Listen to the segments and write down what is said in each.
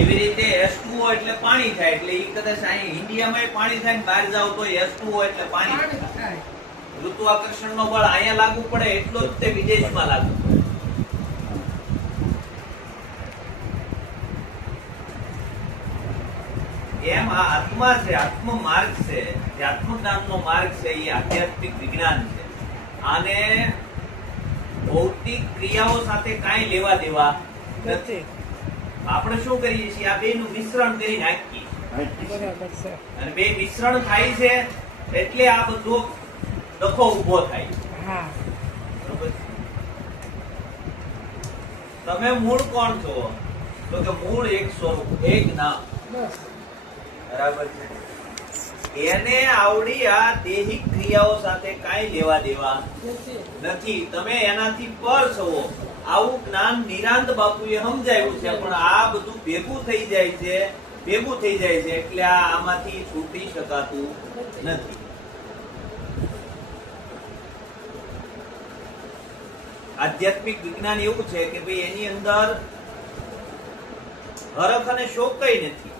એવી રીતે H2O એટલે પાણી થાય, એટલે ઈ કદાચ અહીં ઇન્ડિયામાં પાણી થાય ને બહાર જાવ તો H2O એટલે પાણી થાય. ગુરુત્વાકર્ષણનો બળ અહીંયા લાગુ પડે એટલો જ તે વિદેશમાં લાગુ પડે. એમ આ આત્મા છે, આત્મ માર્ગ છે, જે આત્મજ્ઞાનનો માર્ગ છે, એ આધ્યાત્મિક વિજ્ઞાન છે. આને ભૌતિક ક્રિયાઓ સાથે કાંઈ લેવા દેવા નથી. આપણે શું કરીએ છીએ, આ બેનું મિશ્રણ કરી નાખીએ, અને બે મિશ્રણ થાય છે એટલે આ બધો ડખો ઉભો થાય. તમે મૂળ કોણ છો? તો કે મૂળ એક સ્વરૂપ, એક નામ. બરાબર છે. એને આવડી આ દેહિક ક્રિયાઓ સાથે કાંઈ લેવા દેવા નથી. તમે એનાથી પર છો. આવું જ્ઞાન નિરાંત બાપુએ સમજાવ્યું છે, પણ આ બધું ભેગું થઈ જાય છે, એટલે આમાંથી છૂટી શકાતું નથી. આધ્યાત્મિક વિજ્ઞાન એવું છે કે ભાઈ એની અંદર હરખ અને શોકય નથી,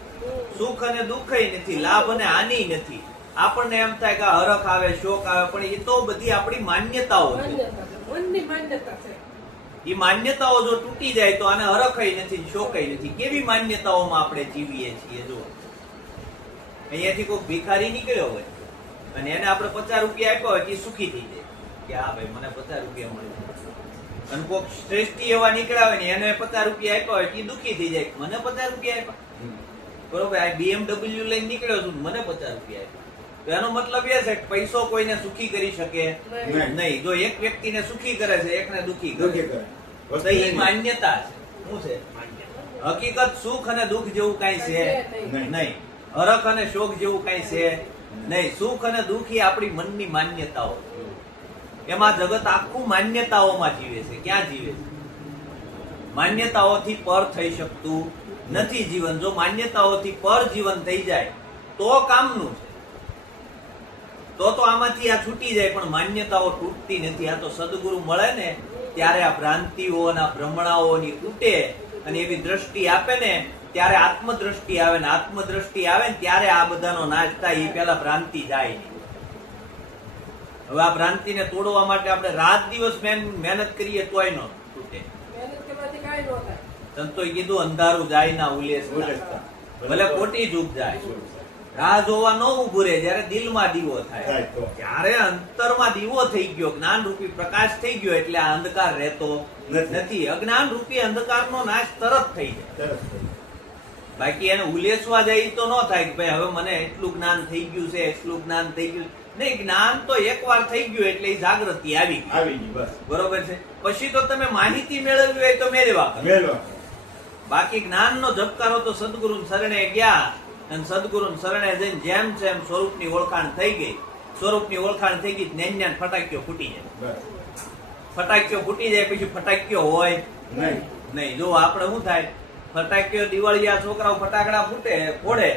સુખ અને દુઃખય નથી, લાભ અને હાનિ નથી. આપણને એમ થાય કે હરખ આવે, શોક આવે, પણ એ તો બધી આપણી માન્યતાઓ છે. એ માન્યતાઓ જો તૂટી જાય તો આને હરખય નથી, શોકય નથી. કેવી માન્યતાઓમાં આપણે જીવીએ છીએ? જો અહીંયાથી કોઈ ભિખારી નીકળ્યો હોય અને એને આપણે 50 રૂપિયા આપ્યા હોય કે સુખી થઈ જાય કે હા ભાઈ મને 50 રૂપિયા મળ્યા. અને કોઈક શ્રેષ્ઠી એવા નીકળ્યા હોય ને એને 50 રૂપિયા આપ્યા હોય કે દુઃખી થઈ જાય, મને 50 રૂપિયા આપ્યા. બરોબર, આ BMW લઈને નીકળ્યો છું, મને 50 રૂપિયા આપ્યા. તો એનો મતલબ એ છે કે પૈસો કોઈને સુખી કરી શકે નહીં. જો એક વ્યક્તિને સુખી કરે છે, એકને દુઃખી કરે તો એ માન્યતા છે. શું છે? હકીકત સુખ અને દુઃખ જેવું કઈ છે નહીં, હરખ અને શોક જેવું કઈ છે નહીં. સુખ અને દુઃખ એ આપણી મનની માન્યતાઓ. એમાં જગત આખું માન્યતાઓમાં જીવે છે. ક્યાં જીવે છે? માન્યતાઓથી પર થઈ શકતું નથી જીવન. જો માન્યતાઓથી પર જીવન થઈ જાય તો કામનું છે, તો આમાંથી આ છૂટી જાય. પણ માન્યતાઓ તૂટતી નથી. આ તો સદગુરુ મળે ને ત્યારે આ ભ્રાંતિઓ અને ભ્રમણાઓની તૂટે, અને એવી દ્રષ્ટિ આપે ને ત્યારે આત્મદ્રષ્ટિ આવે, ને આત્મદ્રષ્ટિ આવે ને ત્યારે આ બધાનો નાશ થાય. એ પેલા ભ્રાંતિ જાય નહીં. હવે આ ભ્રાંતિને તોડવા માટે આપણે રાત દિવસ મહેનત કરીએ તોય ન તૂટે. સંતોએ કીધું અંધારું જાય ના ઉલેસ, ભલે ખોટી જુગ જાય. રાહ જોવા ન ઉભું રહે. જયારે દિલમાં દીવો થાય, ત્યારે અંતરમાં દીવો થઈ ગયો, જ્ઞાન રૂપી પ્રકાશ થઈ ગયો, એટલે આ અંધકાર રહેતો નથી. અજ્ઞાન રૂપી અંધકારનો નાશ તરત થઈ જાય. બાકી એને ઉલેસવા જાય તો ન થાય કે ભાઈ હવે મને એટલું જ્ઞાન થઈ ગયું છે, એટલું જ્ઞાન થઈ ગયું. નહીં, જ્ઞાન તો એકવાર થઈ ગયું એટલે એ જાગૃતિ આવી ગઈ. બરોબર છે. પછી તો તમે માહિતી મેળવવી હોય તો મેળવા. બાકી જ્ઞાનનો ઝબકારો તો સદગુરુ શરણે ગયા, અને સદગુરુ શરણે જઈને જેમ જેમ સ્વરૂપની ઓળખાણ થઈ ગઈ, જ્ઞાન ફટાક્યો ફૂટી જાય. ફટાક્યો ફૂટી જાય પછી ફટાક્યો હોય નહીં. જો આપણે શું થાય, ફટાક્યો દિવાળીયા છોકરાઓ ફટાકડા ફોડે,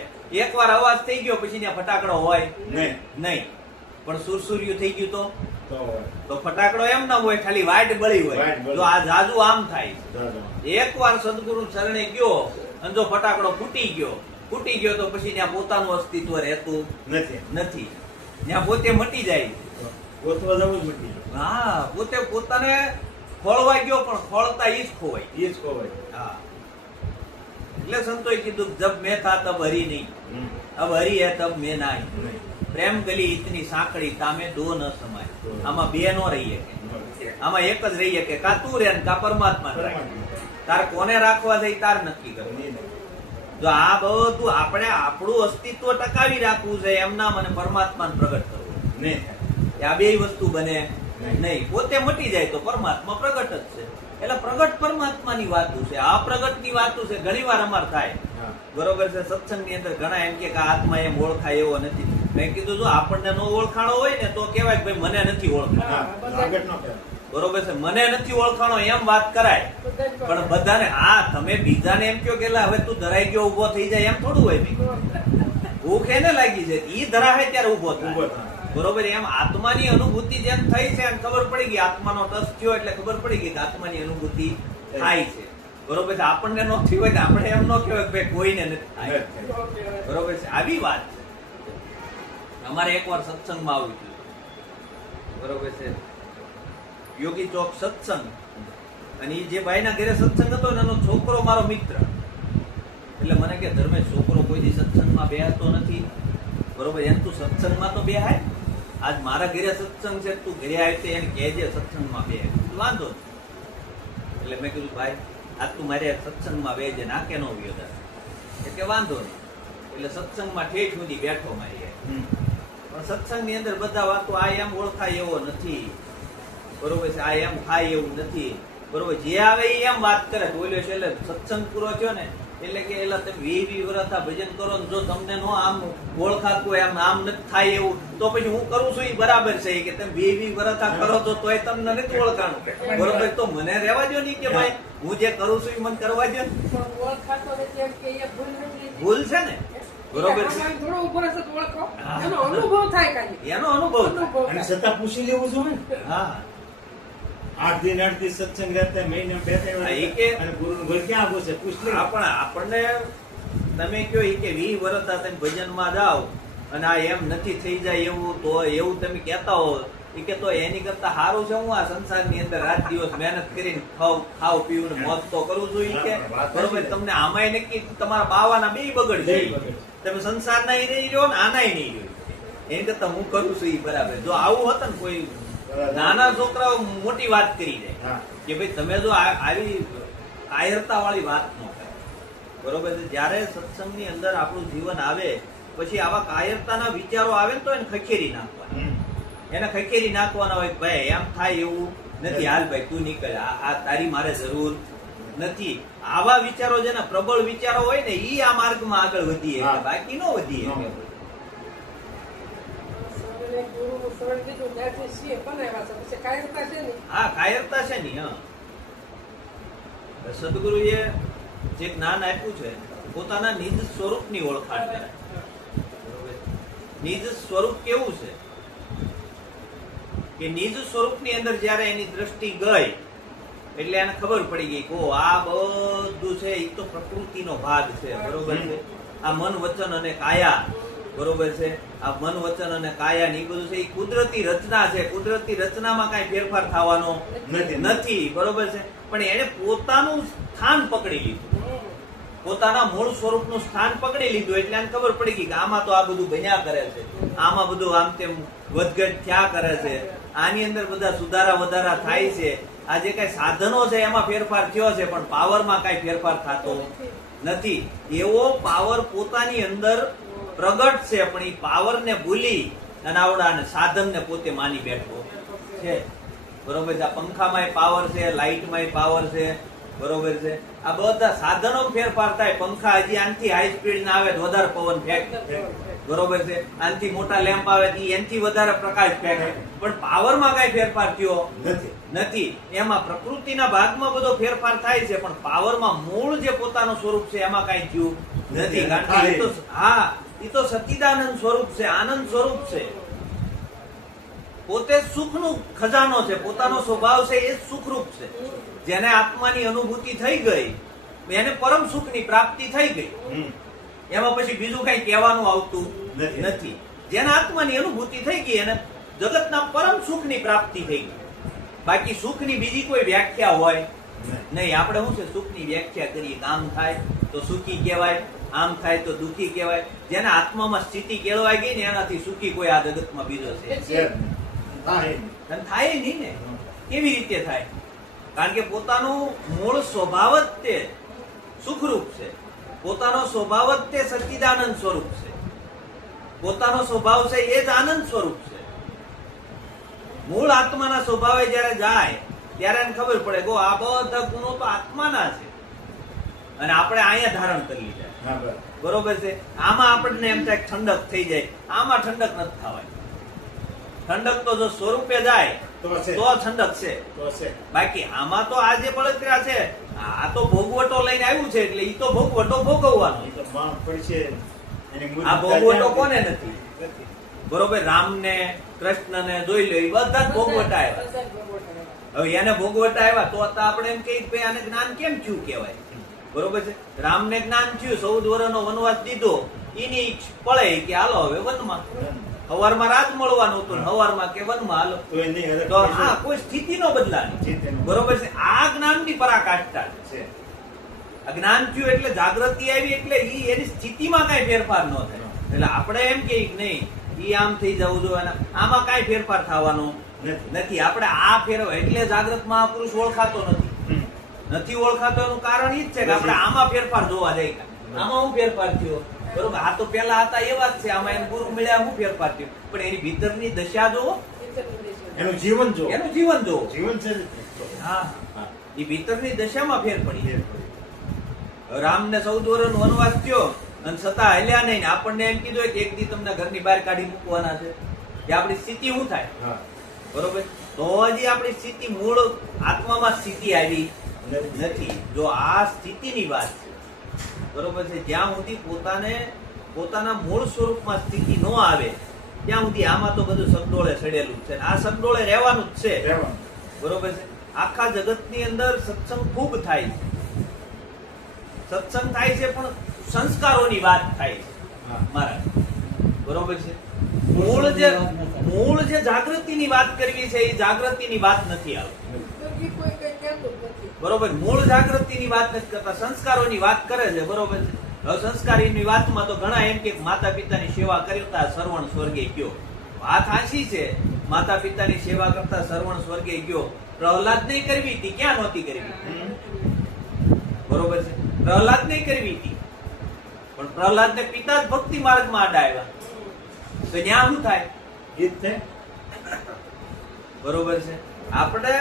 એકવાર અવાજ થઈ ગયો પછી ત્યાં ફટાકડો હોય નહીં. પણ સુરસુર્યું થઈ ગયું તો ફટાકડો એમ ના હોય, ખાલી વાઇટ બળી હોય. જો આ જાજુ આમ થાય. એકવાર સદગુરુ શરણે ગયો અને જો ફટાકડો ફૂટી ગયો તો પછી ત્યાં પોતાનું અસ્તિત્વ રહેતું નથી. ત્યાં પોતે મટી જાય. હા, પોતે પોતાને ખોળવાઈ ગયો, પણ ખોળતા ઈ જ ખોવાય. હા, એટલે સંતોએ કીધું જબ મેં થા તબ હરી નહીં, અબ હરી હે તબ મેં નહીં. પ્રેમ ગલી ઇતની સાંકડી તામે દો ન સમાય. આમાં બે નો રહીએ, આમાં એક જ રહીએ કે કા તું રે કા પરમાત્મા રહે. તાર કોને રાખવા જાય તાર નક્કી કરવું. જો આ બધું આપણે આપણું અસ્તિત્વ ટકાવી રાખવું છે, એમના મને પરમાત્માને પ્રગટ કરવું નહીં. આ બે વસ્તુ બને નહીં. પોતે મટી જાય તો પરમાત્મા પ્રગટ જ છે. એટલે પ્રગટ પરમાત્માની વાતો છે, આ પ્રગટની વાતો છે. ઘણી વાર અમાર થાય, બરોબર છે. સત્સંગની અંદર ઘણા એમ કે આત્મા એમ ઓળખાય એવો નથી. મેં કીધું જો આપણને નો ઓળખાણો હોય ને તો કેવાય કે ભાઈ મને નથી ઓળખાણો. બરોબર છે, મને નથી ઓળખાણો એમ વાત કરાય. પણ બધાને હા તમે બીજાને એમ કહો કે હવે તું ધરાઈ ગયો ઉભો થઈ જાય, એમ થોડું હોય. ભૂખ એને લાગી છે, ઈ ધરાવે ત્યારે ઉભો થાય. બરોબર, એમ આત્માની અનુભૂતિ જેમ થઈ છે, ખબર પડી ગઈ. આત્માનો ટચ થયો એટલે ખબર પડી ગઈ કે આત્માની અનુભૂતિ થાય છે. બરોબર છે. આપણને નો થયું હોય ને આપણે એમ નો કહેવાય કે ભાઈ કોઈને નથી થાય. બરોબર છે. આવી વાત છે. અમારે એકવાર સત્સંગમાં આવ્યું હતું, બરોબર છે, યોગી ચોક સત્સંગ, અને એ જે ભાઈના ઘરે સત્સંગ હતો ને એનો છોકરો મારો મિત્ર. એટલે મને કે ધર્મેશ, છોકરો કોઈ દી સત્સંગમાં બેસતો નથી, બરોબર, એમ તું સત્સંગમાં તો બેહાય, આજ મારા ઘરે સત્સંગ છે, તું ઘરે આવી તો એને કહેજે સત્સંગમાં બે. વાંધો નહીં. એટલે મેં કીધું ભાઈ આજ તું મારે સત્સંગમાં બેજે, ના કે નો વ્યો કે વાંધો નહીં. એટલે સત્સંગમાં ઠેઠ સુધી બેઠો મારી. પણ સત્સંગની અંદર બધા વાતો આ એમ ઓળખાય એવો નથી, બરોબર છે, આ એમ થાય એવું નથી, બરોબર. જે આવે એ એમ વાત કરે. બોલ્યો છે એટલે સત્સંગ પૂરો થયો ને એટલે કે એલા તમે 20 વર્ષ ભજન કરો ને જો તમને નો આમ ઓળખાતું આમ આમ નથી થાય એવું, તો પછી હું કરું છું એ બરાબર છે કે તમે 20 વર્ષ કરો છો તોય તમને નથી ઓળખાણું, બરોબર. તો મને રહેવા દો નહીં કે ભાઈ હું જે કરું છું એ મને કરવા દો. ભૂલ છે ને, બરોબર છે, એનો અનુભવ થાય. અને છતાં પૂછી લેવું જોઈએ ને. હા, 8 દિન સત્સંગ રહેતા મહિને 2-3 અને ગુરુનું ઘર ક્યાં આવો છે પૂછ લે. આપણને તમે કયો કે 20 વર્ષ તમે ભજનમાં જાઓ અને આ એમ નથી થઈ જાય એવું, તો એવું તમે કહેતા હો કે તો એની કરતા સારું છે હું આ સંસારની અંદર રાત દિવસ મહેનત કરીને ખાવ પીવું ને મોજ તો કરું છું કે, બરોબર. તમને આમાંય નક્કી તમારા બાવાના 2 બગડશે. તમે સંસારના નહીં રહ્યો ને આનાય નહીં રહ્યો. એની કરતા હું કરું છું એ બરાબર. જો આવું હતું ને કોઈ નાના છોકરાઓ મોટી વાત કરી જાય કે ભાઈ તમે જો આવી કાયરતા વાળી વાત ન કરે, બરોબર છે. જયારે સત્સંગની અંદર આપણું જીવન આવે પછી આવા કાયરતાના વિચારો આવે ને તો એને ખખેરી નાખવાના. એને ખખેરી નાખવાના હોય ભાઈ એમ થાય એવું નથી, હાલ ભાઈ તું નીકળ, આ તારી મારે જરૂર નથી. આવા વિચારો જેના પ્રબળ વિચારો હોય ને ઈ આ માર્ગમાં આગળ વધીએ, બાકી નો વધીએ. હા, કાયરતા છે ની. હા, સદગુરુએ જે જ્ઞાન આપ્યું છે પોતાના નિજ સ્વરૂપની ઓળખાણ કરે. નિજ સ્વરૂપ કેવું છે કે નિજ સ્વરૂપની અંદર જયારે એની દ્રષ્ટિ ગઈ એટલે એને ખબર પડી ગઈ કે આ બધું છે એ તો પ્રકૃતિનો ભાગ છે, બરોબર છે. આ મન વચન અને કાયા, બરોબર છે, આ મન વચન અને કાયા ની બધું છે એ કુદરતી રચના છે. કુદરતી રચનામાં કઈ ફેરફાર થવાનો નથી, બરોબર છે. પણ એને પોતાનું સ્થાન પકડી લીધું, પોતાના મૂળ સ્વરૂપનું સ્થાન પકડી લીધું એટલે એને ખબર પડી ગઈ કે આમાં તો આ બધું બન્યા કરે છે, આમાં બધું આમ તેમ વધઘટ થયા કરે છે, આની અંદર બધા સુધારા વધારા થાય છે. આ જે કઈ સાધનો છે એમાં ફેરફાર થયો છે પણ પાવરમાં કઈ ફેરફાર થતો નથી. એવો પાવર પોતાની અંદર પ્રગટ છે પણ એ પાવર ને ભૂલી અને આવડા સાધન ને પોતે માની બેઠો છે, બરોબર છે. આ પંખામાં પાવર છે, લાઇટમાં પાવર છે, બરોબર છે. આ બધા સાધનો ફેરફાર થાય. પંખા હજી આનથી હાઈ સ્પીડ ના આવે તો વધારે પવન ફેંકે, બરોબર છે. આનથી મોટા લેમ્પ આવે તો એનથી વધારે પ્રકાશ ફેંકે, પણ પાવરમાં કઈ ફેરફાર થયો નથી. એમાં પ્રકૃતિના ભાગમાં બધો ફેરફાર થાય છે પણ પાવરમાં મૂળ જે પોતાનું સ્વરૂપ છે એમાં કઈ થયું નથી. કારણ કે હા, એ તો સચ્ચિદાનંદ સ્વરૂપ છે, આનંદ સ્વરૂપ છે. પોતે સુખનું ખજાનો છે, પોતાનો સ્વભાવ છે એ સુખરૂપ છે. જેને આત્માની અનુભૂતિ થઈ ગઈ એને પરમ સુખની પ્રાપ્તિ થઈ ગઈ. એમાં પછી બીજું કઈ કહેવાનું આવતું નથી. જેના આત્માની અનુભૂતિ થઈ ગઈ એને જગતના પરમ સુખની પ્રાપ્તિ થઈ ગઈ. બાકી સુખની બીજી કોઈ વ્યાખ્યા હોય નહીં. આપણે શું છે સુખની વ્યાખ્યા કરીએ, આમ થાય તો સુખી કહેવાય, આમ થાય તો દુઃખી કહેવાય. જેના આત્મામાં સ્થિતિ કેળવાઈ ગઈ ને એનાથી સુખી કોઈ આ જગતમાં બીજો છે થાય નહીં ને. કેવી રીતે થાય? કારણ કે પોતાનું મૂળ સ્વભાવ જ તે સુખરૂપ છે, પોતાનો સ્વભાવ જ તે સચ્ચિદાનંદ સ્વરૂપ છે, પોતાનો સ્વભાવ છે એ જ આનંદ સ્વરૂપ છે. મૂળ આત્માના સ્વભાવે જયારે જાય ત્યારે એને ખબર પડે કે આ બધા ગુણો તો આત્માના છે અને આપણે અહીંયા ધારણ કરી લીધા, બરોબર છે. આમાં આપણને એમ થાય ઠંડક થઈ જાય, આમાં ઠંડક નથી થવાય. ઠંડક તો જો સ્વરૂપે જાય તો ઠંડક છે. બાકી આમાં તો આ જે બળતરા છે આ તો ભોગવટો લઈને આવ્યું છે એટલે ઈ તો ભોગવટો ભોગવવાનો. આ ભોગવટો કોને નથી, બરોબર? રામ ને કૃષ્ણ ને જોઈ લો, એ બધા જ ભોગવટા આવ્યા. હવે એને ભોગવટા આવ્યા તો આપણે એમ કહીએ કે ભાઈ આને જ્ઞાન કેમ થયું કહેવાય, બરોબર છે. રામને જ્ઞાન થયું, 14 વર્ષનો વનવાસ દીધો, એની પડે કે હાલો હવે વનમાં. હવારમાં રાત મળવાનું હતું, હવારમાં કે વનમાં હાલો, તો હા કોઈ સ્થિતિ નો બદલાની, બરોબર છે. આ જ્ઞાનની પરાકાષ્ઠા છે. આ જ્ઞાન થયું એટલે જાગૃતિ આવી એટલે એની સ્થિતિમાં કઈ ફેરફાર ન થાય. એટલે આપણે એમ કે નહીં ઈ આમ થઈ જવું જોઈએ, આમાં કઈ ફેરફાર થવાનો નથી. આપણે આ ફેરવા એટલે જાગૃત મહાપુરુષ ઓળખાતો નથી ઓળખાતો. એનું કારણ ઈ જ છે કે આપણે આમાં ફેરફાર જોવા જઈએ. આમાં હું ફેરફાર થયો, બરોબર? આ તો પેલા હતા એવા જ છે, આમાં એને ગુરુ મળ્યા હું ફેરફાર થયો, પણ એની ભીતરની દશા જોવો, એનું જીવન જોવો, એનું જીવન જોવો. જીવન છે. હા, એ ભીતરની દશામાં ફેર પડી. રામને 14 વર્ષનો વનવાસ થયો અને છતાં હલ્યા નહીં. આપણને એમ કીધું કે એક દી તમને ઘરની બહાર કાઢી મૂકવાના છે, કે આપણી સ્થિતિ શું થાય, બરોબર? તો હજી આપણી સ્થિતિ મૂળ આત્મામાં સ્થિતિ આવી નથી. જો આ સ્થિતિની વાત છે, બરોબર છે, જ્યાં સુધી પોતાના મૂળ સ્વરૂપમાં સ્થિતિ ન આવે ત્યાં સુધી આમાં તો બધું સગડોળે સડેલું છે. આ સગડોળે રહેવાનું જ છે, બરોબર છે. આખા જગતની અંદર સત્સંગ ખૂબ થાય છે, સત્સંગ થાય છે, પણ સંસ્કારોની વાત થાય છે મારા, બરોબર છે. મૂળ જે જાગૃતિની વાત કરવી છે એ જાગૃતિની વાત નથી આવતી, બરોબર? મૂળ જાગૃતિની વાત નથી કરતા, સંસ્કારોની વાત કરે છે, બરોબર છે. હવે સંસ્કારીની વાતમાં તો ઘણા એમ કે માતા પિતાની સેવા કરતા શ્રવણ સ્વર્ગે ગયો. વાત સાચી છે, માતા પિતાની સેવા કરતા શ્રવણ સ્વર્ગે ગયો. પ્રહલાદ નહીં કરવી હતી, ક્યાં નહોતી કરવી, બરોબર છે? પ્રહલાદ નહીં કરવી હતી, પણ પ્રહલાદ ને પિતા જ ભક્તિ માર્ગમાં આડા આવ્યા, તો ત્યાં શું થાય? બરોબર છે. આપણે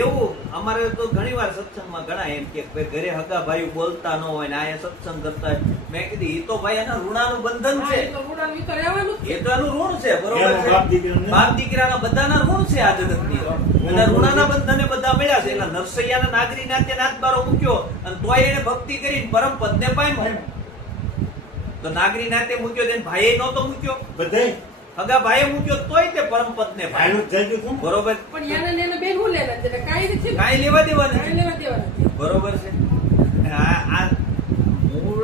એવું અમારે તો ઘણી વાર સત્સંગમાં ઘણા એમ કે ઘરે હગા ભાઈ બોલતા ન હોય ને આ સત્સંગ કરતા હોય. મેં કીધું એ તો ભાઈ એના ઋણાનું બંધન છે, એ તો એનું ઋણ છે, બરોબર છે. બાપ દીકરાના બધાના ઋણ છે આ જગતની, અને ઋણાના બંધને બધા મળ્યા છે. એટલે નરસૈયાના નાગરી નાતે નાથબારો મૂક્યો અને તોય એને ભક્તિ કરીને પરમ પદને પામ્યો. તો નાગરી નાતે મૂક્યો તેને ભાઈએ નહોતો મૂક્યો, બધાય હગા ભાઈએ મૂક્યો તોય તે પરમ પદ ને બરોબર. કાંઈ લેવા દેવા નથી, બરોબર છે. આ મૂળ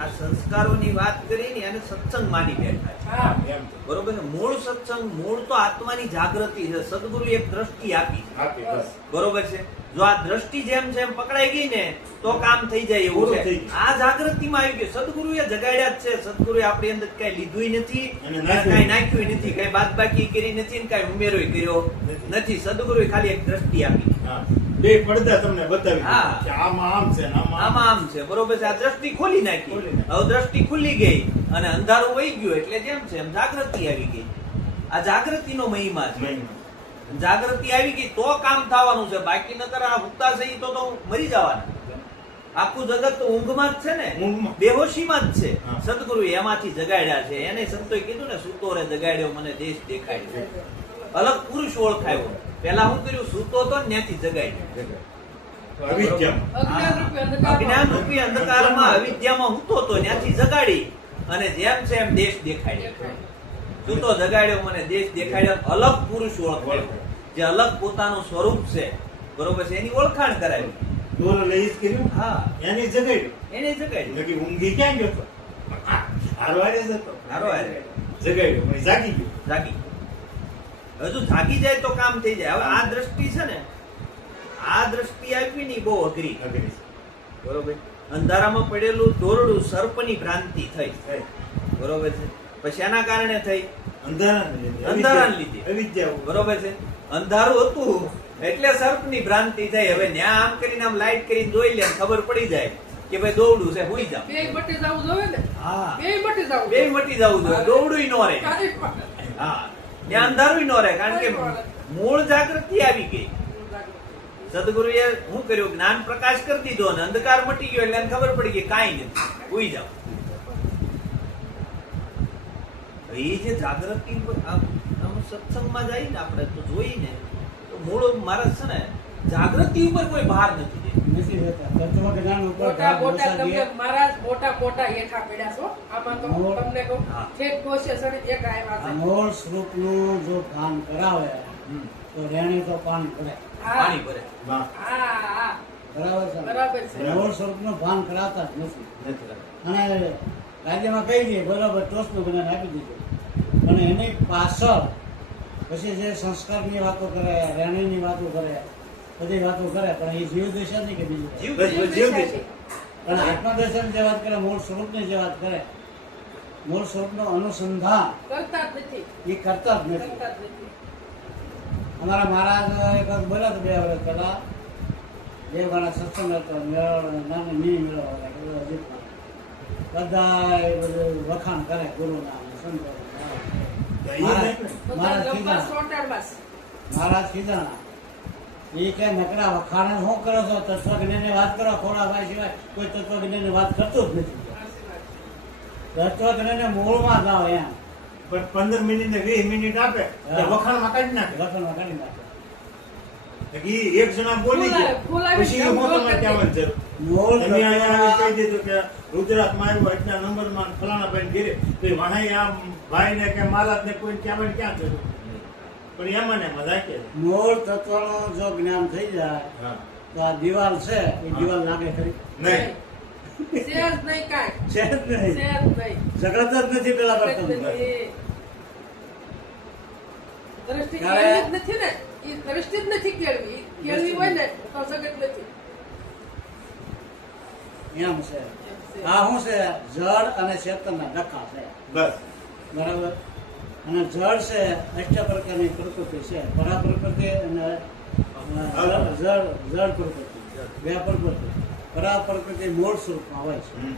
આ સંસ્કારોની વાત કરીને એને સત્સંગ માની બેઠા છે, બરોબર છે. મૂળ સત્સંગ, મૂળ તો આત્માની જાગૃતિ છે. સદગુરુ એક દ્રષ્ટિ આપી, બરોબર છે. જો આ દ્રષ્ટિ જેમ જેમ પકડાઈ ગઈ ને તો કામ થઈ જાય એવું છે. આ જાગૃતિમાં આવી ગયું. સદગુરુએ જગાડ્યા જ છે. સદગુરુએ આપણી અંદર કઈ લીધું નથી, કઈ નાખ્યું નથી, કઈ બાદબાકી કરી નથી, કઈ ઉમેરો કર્યો નથી. સદગુરુએ ખાલી એક દ્રષ્ટિ આપી, બે પડદા તમને બતાવી, આમાં આમ છે, આમાં આમ છે, બરોબર છે. આ દ્રષ્ટિ ખોલી નાખી. હવે દ્રષ્ટિ ખુલી ગઈ અને અંધારું વહી ગયું એટલે જેમ છે એમ જાગૃતિ આવી ગઈ. આ જાગૃતિનો મહિમા છે. જાગૃતિ આવી ગઈ તો કામ થવાનું છે, બાકી નકર આ ભૂખતા છે તો મરી જવાના. આખું જગત તો ઊંઘમાં જ છે ને, બેહોશીમાં જ છે. સદગુરુ એમાંથી જગાડ્યા છે. એને સંતોએ કીધું ને, સૂતો રે જગાડ્યો મને દેશ દેખાડ્યો. અલગ પુરુષ ઓળખાયો. પેલા શું કર્યું? સૂતો તો ત્યાંથી જગાડ્યો. અજ્ઞાન રૂપી અંધકારમાં અવિદ્યામાં હૂતો તો ત્યાંથી જગાડી અને જેમ છે એમ દેશ દેખાડ્યો. સૂતો જગાડ્યો મને દેશ દેખાડ્યો. અલગ પુરુષ ઓળખાયો, જે અલગ પોતાનું સ્વરૂપ છે, બરોબર છે, એની ઓળખાણ કરાવી. હા, એને જગાડ્યું. ઊંઘી ક્યાં ગયો? હારવારે જ હતો, હારવારે જગાડ્યો, જાગી ગયો. જાગી. હજુ જાગી જાય તો કામ થઈ જાય. હવે આ દ્રષ્ટિ છે ને, આ દ્રષ્ટિ આપવી ની બહુ અઘરી, બરોબર. અંધારામાં પડેલું દોરડું સર્પની ભ્રાંતિ થઈ, બરોબર છે. પછી એના કારણે થઈ અંધારાને લીધે અવિદ્યા, બરોબર છે. અંધારું હતું એટલે સર્પની ભ્રાંતિ થઈ. હવે ન્યા આમ કરીને આમ લાઈટ કરીને જોઈ લે, ખબર પડી જાય કે ભાઈ દોરડું છે, હુઈ જાવ. બે મટી જવું જોઈએ. દોરડું નો રહે. હા, ત્યાં અંધારું નો રહે, કારણ કે મૂળ જાગૃતિ આવી ગઈ. સદગુરુએ શું કર્યું? જ્ઞાન પ્રકાશ કરી દીધો અને અંધકાર મટી ગયો એટલે ખબર પડી ગઈ કાંઈ નથી, હુઈ જાવ. એ જે જાગૃતિ સત્સંગમાં જાય ને આપણે તો જોઈને તો મૂળ મારા છે ને જાગૃતિ ઉપર કોઈ ભાર નથી દેતો. મૂળ સ્વરૂપનું જો ભાન કરાવે તો રેણી તો પાન પડે. હા. પાણી ભરે વાહ. હા બરાબર છે બરાબર છે મૂળ સ્વરૂપનું ભાન કરાતા જ નથી નથી લાગતું. અને રાજ્યમાં કહી દઈએ બરાબર ટોચનું બનાવીને આપી દીધું અને એની પાછળ પછી જે સંસ્કારની વાતો કરે રહેણીની વાતો કરે બધી વાતો કરે પણ એ જીવ દેશ નહીં કે બીજું કંઈ. જીવ બસ, બસ, જીવ દેશે. પણ આત્મદર્શનની જે વાત કરે મૂળ સ્વરૂપની જે વાત કરે મૂળ સ્વરૂપનું અનુસંધાન કરતા જ નથી એ કરતા જ નથી કરતા જ નથી અમારા મહારાજ એક વખત બોલ્યા હતા 2 વર્ષ પહેલા દેવગાણા સત્સંગ હતો મેળવવાનો નાની મિની મેળવવાનો અજીતમાં બધા એ બધું વખાણ કરે ગુરુના અને સંતોના. મહારાજ બધા ગબ્બર ખીજાણા સોટાડવાસ. મહારાજ ખીજાણા એ કે નકરા વખાણ શું કરો છો તત્વજ્ઞાનની વાત કરો ખોડાભાઈ સિવાય કોઈ તત્વજ્ઞાનની વાત કરતું જ નથી તત્વજ્ઞાનને મૂળમાં જાઓ એમ પણ 15 મિનિટ ને 20 મિનિટ આપે તો વખાણમાં કાઢી નાખે. વખાણમાં કાઢી નાખે ઈ એક જણા બોલી ગયા ફૂલાવી પછી હું તમને કહેવાનું છે મૂળ તમે અહીંયા તત્વ કહી દીધું કે ગુજરાતમાં આવ્યો એટલા નંબરમાં ફલાણા ભાઈ ઘેરે તો એ વણાઈ આ ભાઈને કે મહારાજને કોઈ કહેવાનું ક્યાં છે પણ એમાં ને એમાં રાખે. મૂળ તત્વનું જો જ્ઞાન થઈ જાય હા. તો આ દિવાલ છે એ દિવાલ લાગે ખરી નહીં શેર નહીં કાંઈ છે જ નહીં શેર નહીં જગત જ નથી પેલા પ્રથમ દ્રષ્ટિ ત્યારે- કેળવી જ નથી ને એ દ્રષ્ટિ જ નથી કેળવી કેળવી હોય ને તો જગત નથી એમ છે આ શું છે જળ અને ચેતનના ડખા છે બસ બરાબર અને જળ છે અષ્ટ પ્રકારની પ્રકૃતિ છે પરા પ્રકૃતિ અને જળ પ્રકૃતિ બે પ્રકૃતિ પરા પ્રકૃતિ મૂળ સ્વરૂપમાં હોય છે હમ.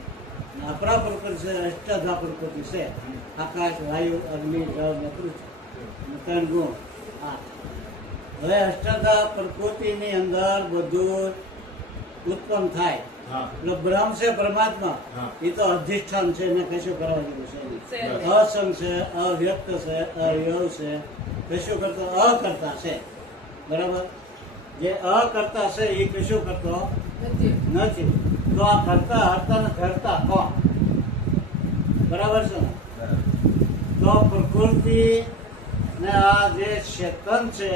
અને અપરા પ્રકૃતિ છે અષ્ટધા પ્રકૃતિ છે આકાશ વાયુ અગ્નિ જળ ને પૃથ્વી અને 3 ગુણ 8 હવે અષ્ટધા પ્રકૃતિની અંદર બધું ઉત્પન્ન થાય હા એટલે બ્રહ્મ છે પરમાત્મા હા. એ તો અધિષ્ઠાન છે ને કશું કરવા જેવું છે નહીં. છે. અસંગ છે અવ્યક્ત છે અયવ છે કશું કરતો અકર્તા છે બરાબર જે અકર્તા છે એ કશું કરતો નથી નથી તો આ કરતા હરતા ને ધરતા કોણ બરાબર છે ને તો પ્રકૃતિ ને આ જે ચેતન છે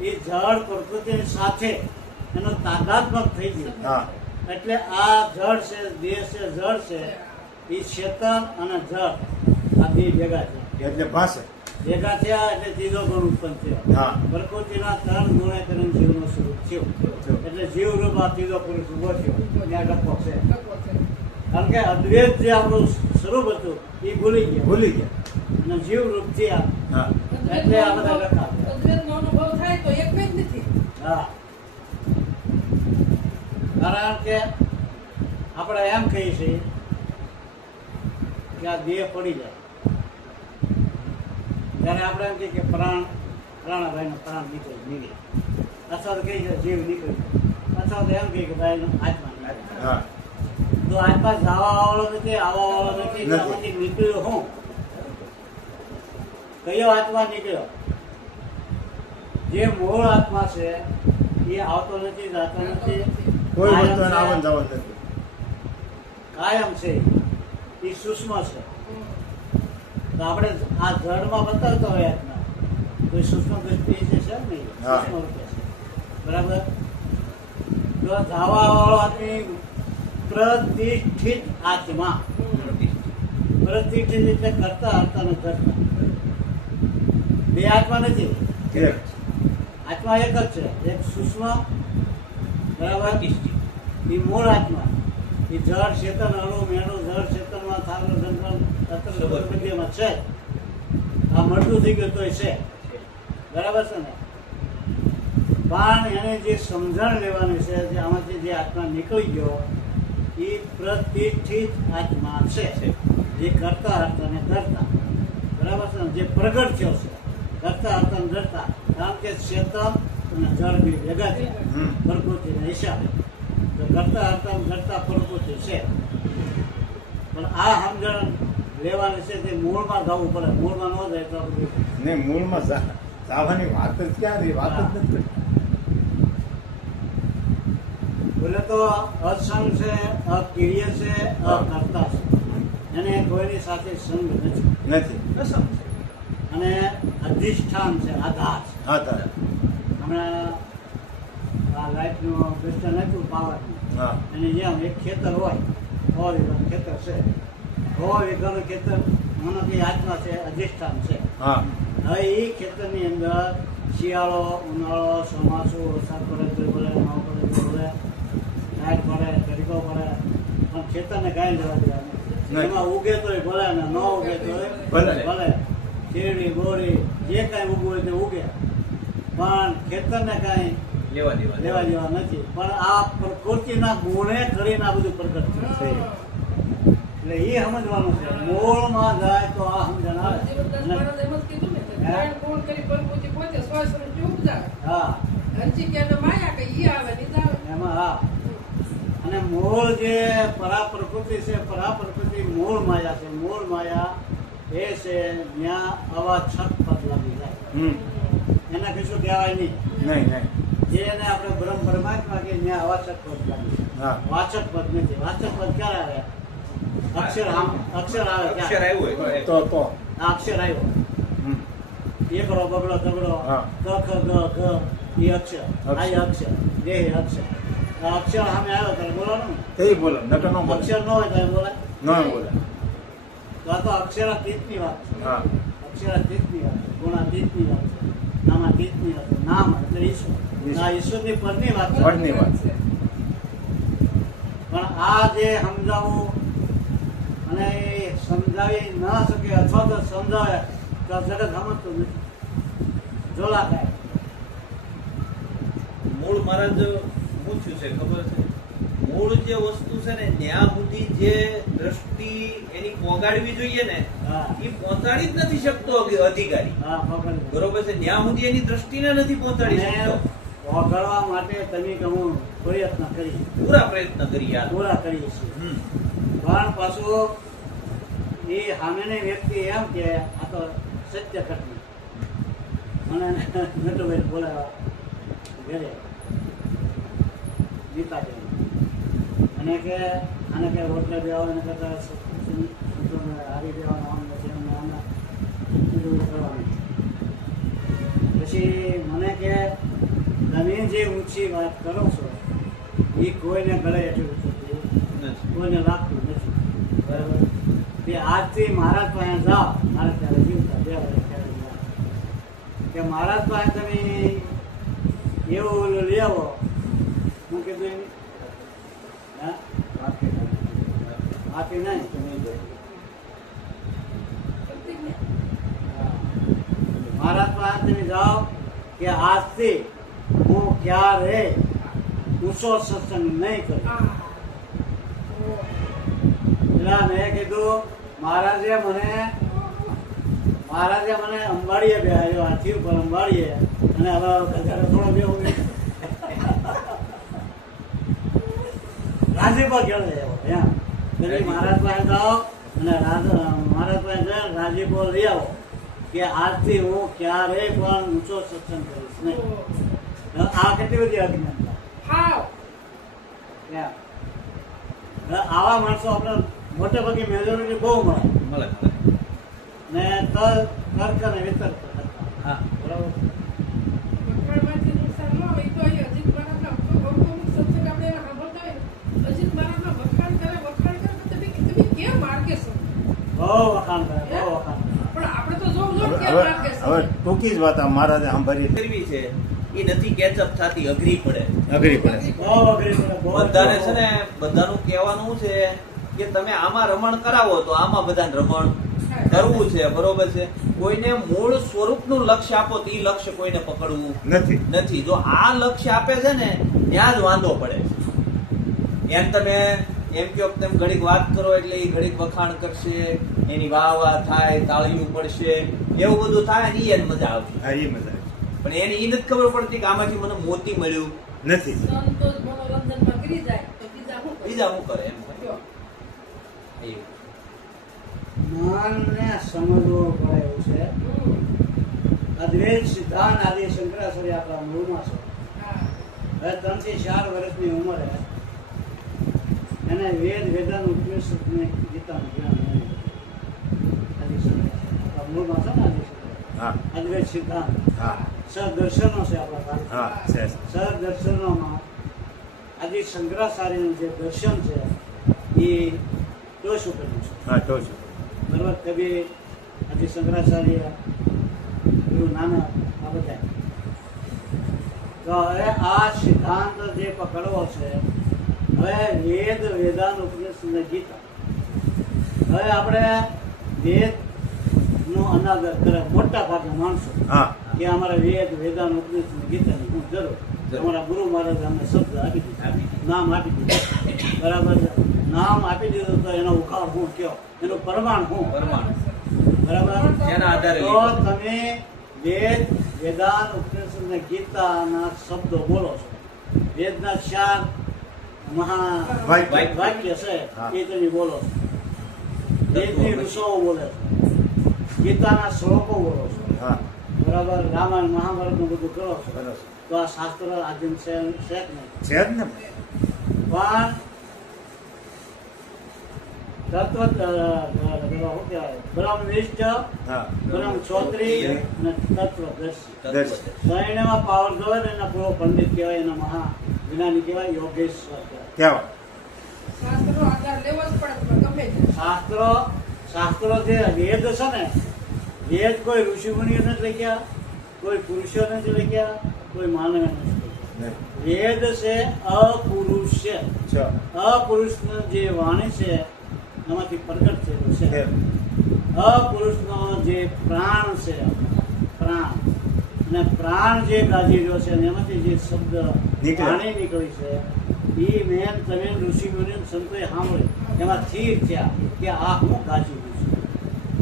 એ જળ પ્રકૃતિની સાથે એનો તાદાત્મક થઈ ગયો હા એટલે આ જળ છે દેહ છે જળ છે એ ચેતન અને જળ આ બે ભેગા છે એટલે ભાષે ભેગા થયા એટલે ત્રીજો ગુણ ઉત્પન્ન થયો હા. પ્રકૃતિના 3 ગુણે કરીને જીવનું સ્વરૂપ થયું એટલે જીવ રૂપ આ ત્રીજો પુરુષ ઉભો થયો ત્યાં ડખો છે ડખો છે કારણ કે અદ્વૈત જે આપણું સ્વરૂપ હતું એ ભૂલી ગયા ભૂલી ગયા અને જીવ રૂપ થયા હા એટલે આ બધા ડખા થયા. અદ્વૈતનો અનુભવ થાય તો એક જ નથી હા કારણ કે આપણે એમ કહીએ છીએ કે આ દેહ પડી જાય ત્યારે આપણે એમ કહીએ કે પ્રાણાભાઈનો પ્રાણ નીકળે અથવા તો કહીએ કે જીવ નીકળી અથવા તો એમ કહીએ કે ભાઈ આત્મા નીકળે. હા તો આત્મા જવા વાળો નથી આવવા વાળો નથી નથી. આમાંથી નીકળ્યો હું કયો આત્મા નીકળ્યો જે મૂળ આત્મા છે એ આવતો નથી જાતો નથી કોઈ કાયમ વસ્તુ એને છે. આવન જાવન નથી કાયમ છે એ સૂક્ષ્મ છે તો આપણે આ જળમાં બતાવતો હોય આત્મા તો એ સૂક્ષ્મ દ્રષ્ટિ જે છે ને એ હા. સૂક્ષ્મ રૂપે છે બરાબર તો ધાવા વાળો આદમી પ્રતિષ્ઠિત આત્મા પ્રતિષ્ઠિત એટલે કરતા હતા ને કરતા બે આત્મા નથી એક. આત્મા એક જ છે એક સૂક્ષ્મ બરાબર એ મૂળ આત્મા એ જળ ચેતન અણુ મેણું જળ ચેતનમાં થાવર જંગલ તત્ર બધીમાં છે આ મળતું થઈ ગયું તોય છે બરાબર છે ને પણ એને જે સમજણ લેવાની છે જે આમાંથી જે આત્મા નીકળી ગયો એ પ્રતિષ્ઠિત આત્મા છે જે કરતા હતા ને કરતા બરાબર છે ને જે પ્રગટ થયો છે કરતા હતા ને કરતા કારણ કે ચેતન અને જળ બી ભેગા થયા હમ. પ્રકૃતિના હિસાબે તો કરતા હતા ને કરતા પ્રકૃતિ છે પણ આ સમજણ લેવાની છે તે મૂળમાં જવું પડે મૂળમાં ન જાય તો બધું ને મૂળમાં જવાની વાત જ ક્યાં રહી વાત જ નથી કરતા. બોલે તો અસંગ છે અક્રિય છે અકર્તા છે એને કોઈની સાથે સંગ નથી નથી અસંગ છે. અને અધિષ્ઠાન છે આધાર છે હા તારે હમણાં આ લાઇટનું ક્રિસ્ટલ હતું પાવરનું, હા અને જેમ એક ખેતર હોય 100 વીઘાનું ખેતર છે, 100 વીઘાનું ખેતર મને કઈ આત્મા છે, અધિષ્ઠાન છે. હા હવે એ ખેતરની અંદર શિયાળો, ઉનાળો, ચોમાસું, વરસાદ પડે તો પડે, ન પડે તો પડે, લાઈટ પડે, તરીકો પડે, પણ ખેતરને કાંઈ લેવા દેવા નહીં. નહીં. એમાં ઉગે તોય ભલે ને ન ઉગે તોય ભલે. ભલે. શેરડી, બોરી જે કાંઈ ઉગવું હોય તે ઉગે, પણ ખેતરને કાંઈ લેવા દેવા લેવા દેવા નથી. પણ આ પ્રકૃતિના ગુણે કરીને આ બધું પ્રગટ છે. એટલે એ સમજવાનું છે. મૂળમાં જાય તો આ સમજણ આવે. જીવનદાસ મહારાજે એમ જ કીધું ને કે પ્રાણ ગુણ કરી પ્રકૃતિ પોતે સ્વસ્વરૂપ ઉપજાવે. હા હંચી કે એને માયા કે ઈ આવે ને ઈ જ આવે. એમાં હા. અને મૂળ જે પરાપ્રકૃતિ છે, પરાપ્રકૃતિ મૂળ માયા છે. મૂળ માયા એ છે ત્યાં આવા છત પદ લાગી જાય, એના કશું કહેવાય નહીં. નહીં નહીં જેને આપણે બ્રહ્મ પરમાત્મા કે ત્યાં આવા છત પદ લાગી જાય. હા વાચક પદ નથી. વાચક પદ ક્યારે આવે? અક્ષર અક્ષર આવે અક્ષર ક્યારે? આવ્યું હોય તો આ અક્ષર આવ્યો, હમ. એકડો બગડો તગડો, હા. ક ખ ગ ઘ એ અક્ષર, આ એ અક્ષર, દેહ એ અક્ષર. આ અક્ષર સામે આવ્યો ત્યારે બોલવાનું ને. તે બોલો નકર નો બોલે અક્ષર ન હોય ત્યારે બોલાય? ન બોલે તો આ તો અક્ષરાતીતની વાત છે. હા અક્ષરાતીતની વાત છે, ગુણાતીતની વાત છે, નામાતીતની વાત છે. નામ એટલે ઈશ્વર. આ ઈશ્વરની પદની વાત છે. પદની વાત. પણ આ જે સમજાવવું અને એ સમજાવી ન શકે અથવા તો સમજાવે તો આ જગત સમજતું નથી. જોલા થાય. મૂળ મહારાજ શું થયું છે ખબર છે? મૂળ જે વસ્તુ છે ને ત્યાં સુધી જે દ્રષ્ટિ એની પહોંચાડવી જોઈએ ને હા એ પહોંચાડી જ નથી શકતો અધિકારી. હા પકડી. બરોબર છે? ત્યાં સુધી એની દ્રષ્ટિને નથી પહોંચાડી શકતો. ઓગળવા માટે તમે કે હું પ્રયત્ન કરી પૂરા પ્રયત્ન કરી યાર. પૂરા કરીએ છીએ. હમ. પણ પાછું એ સામેની વ્યક્તિ એમ કે આ તો સત્ય ઘટના. મને નટુભાઈ બોલાવ્યા ઘરે ગીતાબેન, અને કે આને કે રોટલે બેવા એને કરતા હારી દેવાનું આમ નથી એમને આમને બધું કરવાનું. પછી મને કે તમે જે ઊંચી વાત કરો છો એ કોઈને ગળે એટલું ઉતરતું નથી. કોઈને લાગતું નથી. બરાબર? તે આજથી મહારાજ પાસે જાઓ, મારે ત્યારે જીવતા 2 વર્ષ ત્યારે જાઓ. કે મહારાજ પાસે તમે એવું ઓલું લઈ આવો. હું કીધું એમ હા આપી નહીં. મહારાજ પાસે તમે જાઓ કે આજથી હું ક્યારે ઊંચો સત્સંગ નહીં કરું. એટલે મેં કીધું મહારાજે મને અંબાડીએ બેહાડ્યો, હાથી ઉપર અંબાડીએ, અને હવે થોડો બેહું રાજી પર ખેડે એવો એમ. એટલે મહારાજ પાસે જાઓ અને મહારાજ પાસે જાય રાજીપો લઈ આવો કે આજથી હું ક્યારેય પણ ઊંચો સત્સંગ કરીશ નહીં. આ કેટલી બધી અજ્ઞાનતા. હાવ. એમ. હવે આવા માણસો આપણે મોટે ભાગે મેજોરિટી બહુ મળે. મળે. ને તર્ક અને વિતર્ક કરતા. હા. બરાબર. વખાણમાંથી નુકસાન ન હોય તો એ અજીત મહારાજના અમુક સત્સંગ આપણે એવા સાંભળતા હોય ને, અજીત મહારાજના વખાણ કરે તો તમે કેમ માર્ગે છો? બહુ વખાણ કરે, બહુ વખાણ કરે. પણ આપણે તો જોવું જોઈએ કેમ હવે માર્ગે છો. હવે ટૂંકી જ વાત આ મહારાજે સાંભળી કરવી છે એ નથી કેચઅપ થતી, અઘરી પડે. અઘરી પડે બહુ અઘરી પડે, બહુ બધાને છે ને બધાનું કહેવાનું છે કે તમે આમાં રમણ કરાવો તો આમાં બધાને રમણ કરવું છે. બરોબર છે? કોઈને મૂળ સ્વરૂપનું લક્ષ્ય આપો તો એ લક્ષ્ય કોઈને પકડવું નથી નથી. જો આ લક્ષ્ય આપે છે ને ત્યાં જ વાંધો પડે છે. એમ તમે એમ કહો કે તમે ઘડીક વાત કરો એટલે એ ઘડીક વખાણ કરશે, એની વાહ વાહ થાય, તાળીઓ પડશે, એવું બધું થાય ને એને મજા આવશે. હા એ મજા પણ એને એ નથી ખબર પડતી કે આમાંથી મને મોતી મળ્યું, નથી. સંતો જ મનોરંજનમાં કરી જાય તો બીજા શું કરે? બીજા શું કરે એમ. કયો? એવું. મનને સમજવું પડે એવું છે. અદ્વૈત સિદ્ધાંત આદિ શંકરાચાર્ય આપણા મૂળમાં છે. હા. હવે 3 થી 4 વર્ષની ઉંમરે એને વેદાંત ઉપનિષદ ને ગીતાનું જ્ઞાન મળ્યું. આદિ શંકરાચાર્ય આપણા મૂળમાં છે ને આદિ શંકરાચાર્ય. હા અદ્વૈત સિદ્ધાંત. હા સદર્શનો છે આપણા ભારત. હા છે સદર્શનોમાં આજે શંકરાચાર્યનું જે દર્શન છે એ ટોચ ઉપરનું છે. હા તો છે બરોબર. કબીર, આજે શંકરાચાર્ય, ગુરુ નાનક, આ બધા. તો હવે આ સિદ્ધાંત જે પકડવો છે, હવે વેદ, વેદાંત, ઉપનિષદ અને ગીતા. હવે આપણે વેદનો અનાદર કરે મોટા ભાગે માણસો હા કે અમારા વેદ, વેદાંત, ઉપનિષદ અને ગીતાની હું જરૂર. અમારા ગુરુ મહારાજ અમને શબ્દ આપી દીધું, નામ આપી દીધું. બરાબર છે. નામ આપી દીધું તો એનો ઉખાડ હું કયો, એનું પ્રમાણ હું. પરમાણુ બરાબર. એના આધારે તો તમે વેદ, વેદાંત, ઉપનિષદ અને ગીતાના શબ્દો બોલો છો. વેદના 4 મહા વાક્ય. વાક્ય છે હા. એ તમે બોલો છો. વેદની ઋષાઓ બોલે છે, ગીતાના શ્લોકો બોલો છો. હા બરાબર. રામાયણ, મહાભારતનું બધું કરો છો. બરાબર તો આ શાસ્ત્ર આધીન છે છે જ નહીં. છે જ ને પણ તત્વ શું કહેવાય, બ્રહ્મનિષ્ઠ, હા બ્રહ્મક્ષોત્રી અને તત્વદર્શી. દર્શન. ત્રણેયમાં પાવર જોવે ને એના પૂરો પંડિત કહેવાય, એના મહા જ્ઞાની કહેવાય, યોગેશ્વર કહેવાય. કેવા શાસ્ત્રનો આધાર લેવો જ પડે તમે ગમે તે. શાસ્ત્રો જે વેદ છે ને, વેદ કોઈ ઋષિ મુનિઓ નથી લખ્યા, કોઈ પુરુષો નથી લખ્યા, કોઈ માનવે નથી લખ્યા. નહીં વેદ છે અપુરુષ છે. છે અપુરુષનું જે વાણી છે એમાંથી પ્રગટ થયેલું છે. છે. અપુરુષનો જે પ્રાણ છે, પ્રાણ, અને પ્રાણ જે ગાજી રહ્યો છે અને એમાંથી જે શબ્દ નીકળે. વાણી નીકળી છે, એ મેન તમે ઋષિ મુનિ સંતોએ સાંભળ્યું, એમાં સ્થિર થયા કે આ હું ગાજી રહ્યું છું.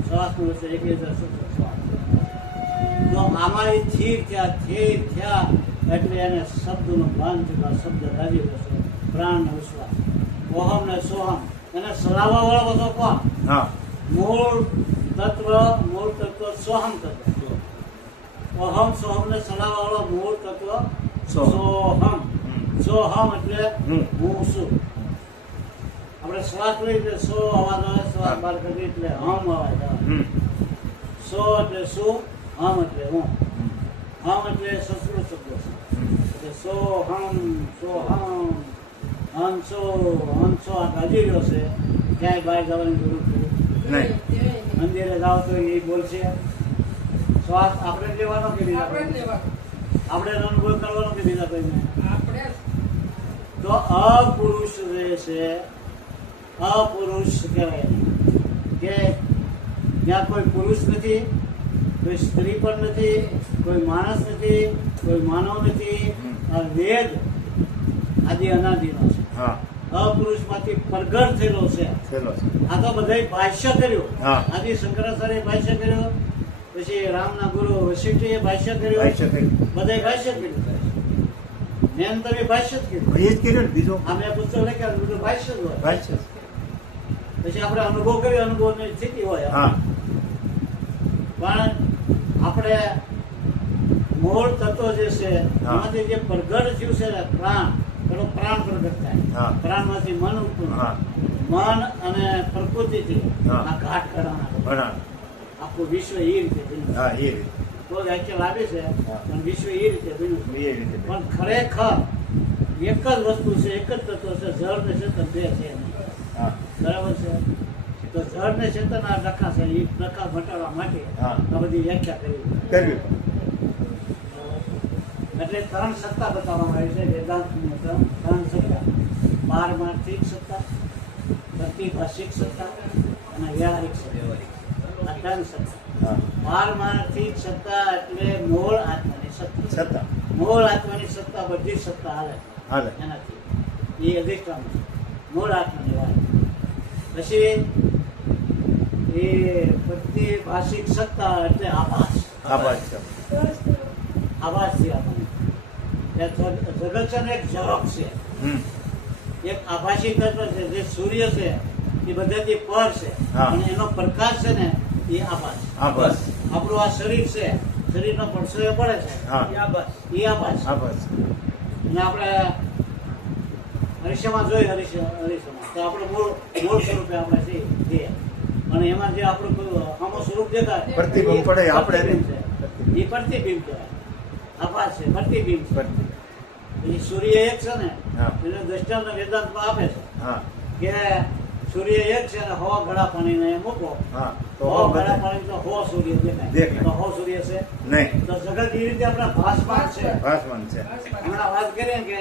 શ્વાસનું વચ્ચે 1000 શ્વાસ. તો આમાં એ સ્થિર થયા એટલે એને શબ્દનું ભાન થયું, આ શબ્દ ગાજી રહ્યો છે, પ્રાણ ને વિશ્વાસ, ઓહમ ને સોહમ. એને સલાહવા વાળો બધો કોણ? હા મૂળ તત્વ સોહમ તત્વ. અહમ સોહમ ને સલાહવા વાળો મૂળ તત્વ સોહમ. સોહમ. સોહમ એટલે હમ. હું છું. આપણે શ્વાસ લઈએ એટલે સો અવાજ આવે, શ્વાસ બહાર કરીએ એટલે હમ અવાજ આવે. હમ સો એટલે શું, હમ એટલે હું. હમ એટલે સંસ્કૃત શબ્દ છે. એટલે સોહમ, સોહમ, હંસો, હંસો આ ગાજી રહ્યો છે. ક્યાંય બહાર જવાની જરૂર નથી. નહીં. મંદિરે જાઓ તો એ બોલશે. શ્વાસ આપણે જ લેવાનો કે બીજા આપણે જ કોઈ? લેવાનું. આપણે અનુભવ કરવાનો કે બીજા કોઈને? આપણે જ. તો અપુરુષ જે છે, અપુરુષ કહેવાય કે જ્યાં કોઈ પુરુષ નથી, કોઈ સ્ત્રી પણ નથી, કોઈ માણસ નથી, કોઈ માનવ નથી. આ વેદ આદિ અનાદિનો છે. હા અપુરુષમાંથી પ્રગટ થયેલો છે. ચલો આ તો બધાય ભાષ્ય કર્યું. હા. આદિ શંકરાચાર્ય ભાષ્ય કર્યું, પછી રામના ગુરુ વશિષ્ઠીએ ભાષ્ય કર્યું, ભાષ્ય કર્યું. બધાય ભાષ્ય કર્યું. મેન તમે ભાષ્ય જ કર્યું. એ જ કર્યું ને બીજું આ મેં પુસ્તક લખ્યા બધું ભાષ્ય જ હોય. ભાષ્ય પછી આપણે અનુભવ કર્યો, અનુભવની સ્થિતિ હોય. હા પણ આપણે મૂળ તત્વ જે છે હા. એમાંથી જે પ્રગટ થયું છે ને પ્રાણ, પેલો પ્રાણ પ્રગટ થાય. હા. પ્રાણમાંથી મન ઉત્પન્ન હા મન અને પ્રકૃતિથી હા. આ ઘાટ ઘડાના ભણા આખું વિશ્વ એ રીતે બન્યું. હા એ રીતે તો વ્યાખ્યા લાવી છે હા. પણ વિશ્વ એ રીતે બન્યું છે. એ રીતે પણ ખરેખર એક જ વસ્તુ છે, એક જ તત્વ છે, જળ ને ચેતન બે છે. હા બરાબર છે. તો જળ ને ચેતન આ ડખા છે, એ ડખા ઘટાડવા માટે હા. આ બધી વ્યાખ્યા કરી. કર્યું એટલે 3 સત્તા બતાવવામાં આવી છે વેદાંતની અંદર. 3 સત્તા: પારમાર્થિક સત્તા, પ્રતિભાષિક સત્તા અને વ્યવહારિક સત્તા. આ 3 સત્તા. હા પારમાર્થિક સત્તા એટલે મૂળ આત્માની સત્તા. છતાં મૂળ આત્માની સત્તા બધી સત્તા હાલે હાલે એનાથી. એ અધિષ્ઠાન છે, મૂળ આત્માની વાત. પછી એ પ્રતિભાષિક સત્તા એટલે આભાસ. આભાર છે આભાસ છે આપણને. જગત છે ને એક ઝરોખ છે, હમ એક આભાસી તત્વ છે જે સૂર્ય છે એ બધાથી પર છે. હા. અને એનો પ્રકાશ છે ને એ આભાસ. આભાર આપણું આ શરીર છે, શરીરનો પડછાયો પડે છે, હા એ આભાસ. આભાર અને આપણે હરીશામાં જોઈએ, હરીશામાં તો આપણું મૂળ સ્વરૂપે આપણે છીએ. અને એમાં જે આપણું આમાં સ્વરૂપ દેખાય પ્રતિબિંબ પડે, આપણે પ્રતિબિંબ છે. એ પ્રતિબિંબ કહેવાય. આભાસ છે, પ્રતિબિંબ છે. એ સૂર્ય એક છે ને હા. એને દ્રષ્ટાંત વેદાંતમાં આપે છે હા કે સૂર્ય એક છે અને 100 ઘડા પાણીને મૂકો હા તો 100 ઘડા બધા પાણી તો 100 સૂર્ય દેખાય દેખાય. તો 100 સૂર્ય છે. નહીં તો જગત એ રીતે આપણા ભાસમાન છે. ભાસમાન છે. હમણાં વાત કરીએ ને કે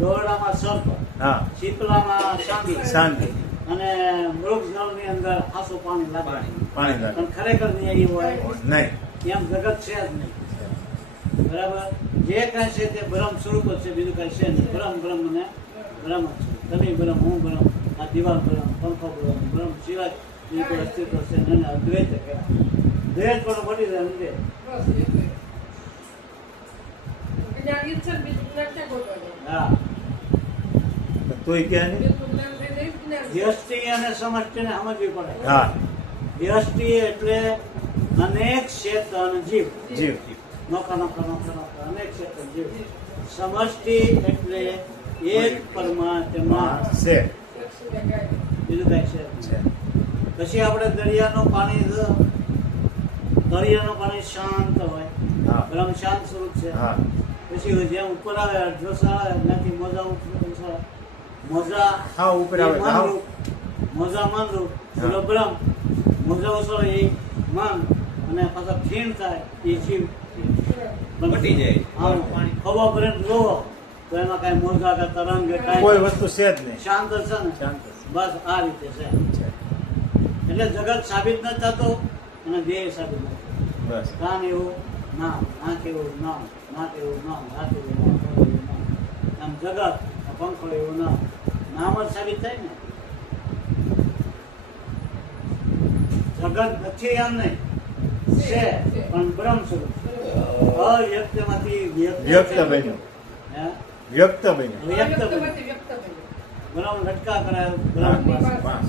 દોરડામાં સર્પ, હા શીતળામાં ચાંદી શાંતિ અને મૃગજળની અંદર આસુ પાણી લાગે. પાણી. પાણી લાગે પણ ખરેખર ન્યાયી હોય નહીં. એમ જગત છે જ નહીં. બરાબર, જે કાંઈ છે તે બ્રહ્મ સ્વરૂપ જ છે, બીજું કાંઈ છે નહીં. બ્રહ્મ બ્રહ્મ ને બ્રહ્મ જ છે. તમે બ્રહ્મ, હું બ્રહ્મ, આ દિવાલ બ્રહ્મ, પંખો બ્રહ્મ, બ્રહ્મ સિવાય બીજું કોઈ અસ્તિત્વ છે નહીં. એને અદ્વૈત કહેવાય. દ્વૈત પણ મળી જાય સમજે. બસ એ જ. જ્ઞાન ઈ જ છે ને બીજું જ્ઞાન ક્યાં ગોતવાનું? હા, તોય ક્યાં નહીં. બીજું જ્ઞાન થઈ જાય, એ જ જ્ઞાન છે. વ્યષ્ટિ અને સમષ્ટિને સમજવી પડે. હા વ્યષ્ટિ એટલે અનેક ચેતન જીવ, જીવ. નોખા નોખા નોખા નોખા અનેક ચેતન જીવ. સમષ્ટિ એટલે એક પરમાત્મા, છે એક સૂર્ય ગાય. બીજું કઈ છે છે. નહીં. પછી આપણે દરિયાનું પાણી શાંત હોય, હા બ્રહ્મ શાંત સ્વરૂપ છે. હા પછી જેમ ઉપર આવે અડધોસા આવે ત્યાંથી મોજા હા ઉપર આવે. હા મોજા માનરૂપ હા. પેલો બ્રહ્મ, મોજા ઉસળે એ મન, અને પાછા ખીણ થાય એ જીવ. મટી જાય. આમ ખબર પડે ને જોવો તો એમાં કાંઈ મોજા કે તરંગ કે કાંઈ કોઈ વસ્તુ છે જ નહીં. શાંત છે ને. શાંત બસ આ રીતે છે. છે. એટલે જગત સાબિત ન થતું અને દેહ સાબિત ન થતું. બસ કાન એવું નામ, નાક એવું નામ, નાક એવું નામ, હાથ એવું નામ, પગ એવું નામ. આમ જગત, આ પંખો એવું નામ, નામ જ સાબિત થાય ને. જગત નથી એમ નહીં, છે પણ બ્રહ્મ સ્વરૂપ. અવ્યક્તમાંથી વ્યક્ત બન્યું. હે? વ્યક્ત બન્યું. વ્યક્ત બન્યું. વ્યક્તમાંથી વ્યક્ત બન્યું. બ્રહ્મ લટકા કરાય, હા, બ્રહ્મ બસ, બસ.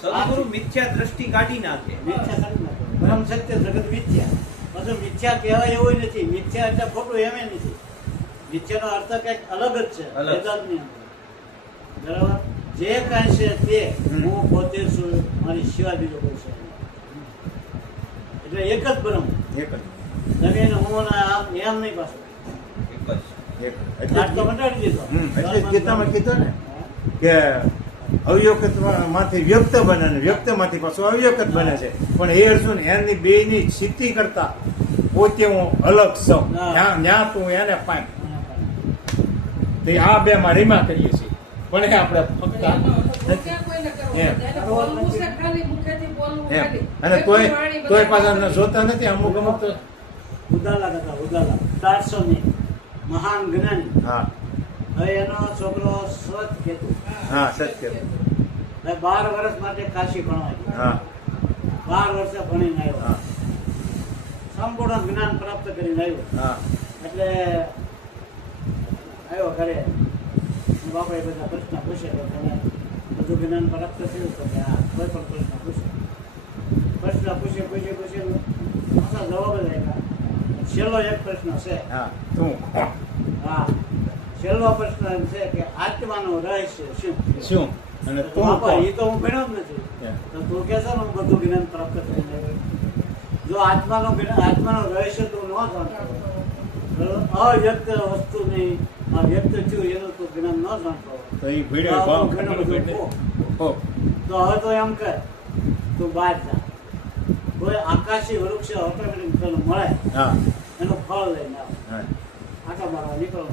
સદગુરુ મિથ્યા દ્રષ્ટિ કાઢી નાખે. મિથ્યા કરી નાખે. બ્રહ્મ સત્ય, જગત મિથ્યા. પાછું મિથ્યા કહેવાય એવું નથી. મિથ્યા એટલે ખોટું એમ નથી. મિથ્યાનો અર્થ કંઈક અલગ જ છે અલગ. વેદાંતની અંદર. બરાબર, જે કાંઈ છે તે હું પોતે છું, મારી સિવાય બીજો કોઈ છે નહીં. એટલે એક જ બ્રહ્મ. એક જ. જમીન હું ને આમ એમ નહીં પાછું. એક જ. એક. એટલે આટલો જ ઘટાડી દીધો. એટલે જ ગીતામાં કીધું ને કે અવ્યક્ત માંથી વ્યક્ત બને ને વ્યક્ત માંથી પાછું અવ્યક્ત બને છે. પણ એ અર્જુન એની બે ની સ્થિતિ કરતા પોતે હું અલગ છું. હા. ત્યાં તું એને પામ. તે આ બે માં રીમા કરીએ છીએ. પણ એ આપણે ફક્ત એનો ક્યાં કોઈને કરવો એમ. નથી. એને બોલવું છે ખાલી, મુખેથી બોલવું એમ. ખાલી. અને એટલી વાણી તોય બધા પાછા જોતા નથી અમુક અમુક તો. ઉદાલા હતા, ઉદાલા 400 ની મહાન જ્ઞાની. હા હવે એનો છોકરો સ્વત કેતુ હા સત્ય. 12 વર્ષ માટે કાશી ભણવા ગયો. હા 12 વર્ષે ભણીને આવ્યો. હા સંપૂર્ણ જ્ઞાન પ્રાપ્ત કરીને આવ્યો. હા એટલે આવ્યો ઘરે. બાપાએ બધા પ્રશ્ન પૂછે તો તમે બધું જ્ઞાન પ્રાપ્ત થયું તો કે હા, કોઈ પણ પ્રશ્ન પૂછે. પૂછે પાછા જવાબ જ આપ્યા. છેલ્લો એક પ્રશ્ન છે. હા તું હા, છેલ્લો પ્રશ્ન એમ છે કે આત્માનું રહસ્ય શું? શું અને તું બાપા, કોણ? એ તો હું ભણ્યો જ નથી. એમ. તો તું કહે છે ને હું બધું જ્ઞાન પ્રાપ્ત કરીને આવ્યો. જો આત્માનું રહસ્ય તું ન જાણતો, અવ્યક્ત વસ્તુની આ વ્યક્ત થયું એનું તું જ્ઞાન ન જાણતો, તો એ ભીડે તો ભાવ ઘણું બધું ખો. હો. તો હવે તો એમ કર, તું બહાર જા. કોઈ આકાશી વૃક્ષ ઓટોમેટિક તને મળે હા એનું ફળ લઈને આવ. હા આટા મારવા નીકળો,